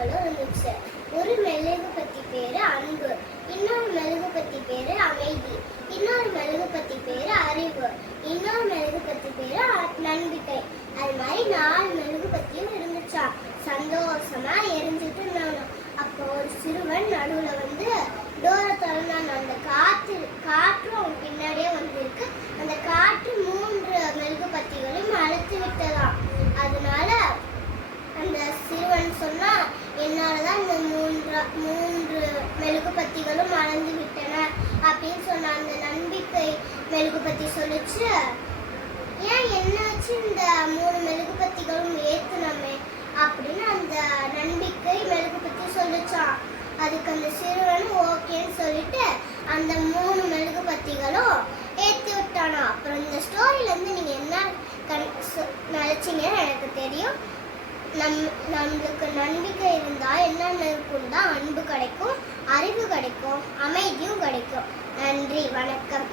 மெழுகுபத்திகளும் இருந்துச்சு. ஒரு மெழுகுபத்தி பேரு அன்பு, இன்னொரு மெழுகுபத்தி பேரு அமைதி, இன்னொரு மெழுகுபத்தி பேரு அறிவு, இன்னொரு மெழுகுபத்தி பேரு நம்பிக்கை. அது மாதிரி 4 மெழுகுபத்தியும் இருந்துச்சா. சந்தோஷமா எரிஞ்சிட்டு இருந்தாங்க. அப்போ ஒரு சிறுவன் நடுவுல வந்து டோரை திறந்தான். அந்த காற்றும் அவன் பின்னாடியே வந்திருக்கு. அந்த காற்று 3 மெழுகுபத்திகளையும் அழைத்து விட்டதாம். அதனால அந்த சிறுவன் சொன்னா, என்னாலதான் இந்த 3 மெழுகுபத்திகளும் அணைந்து விட்டன அப்படின்னு சொன்ன. அந்த நம்பிக்கை மெழுகுபத்தி சொல்லிச்சு, ஏன் என்னாச்சு இந்த 3 மெழுகுபத்திகளும் ஏத்துனமே அப்படின்னு அந்த நம்பிக்கை மெழுகுபத்தி சொல்லிச்சான். அதுக்கு அந்த சிறுவன் ஓகேன்னு சொல்லிட்டு அந்த 3 மெழுகுபத்திகளும் ஏற்றி விட்டானா. அப்புறம் இந்த ஸ்டோரியில இருந்து நீங்க என்ன நினைச்சீங்கன்னு எனக்கு தெரியும். நம்மளுக்கு நம்பிக்கை இருந்தா என்னென்ன இருக்கும்னா அன்பு கிடைக்கும், அறிவு கிடைக்கும், அமைதியும் கிடைக்கும். நன்றி, வணக்கம்.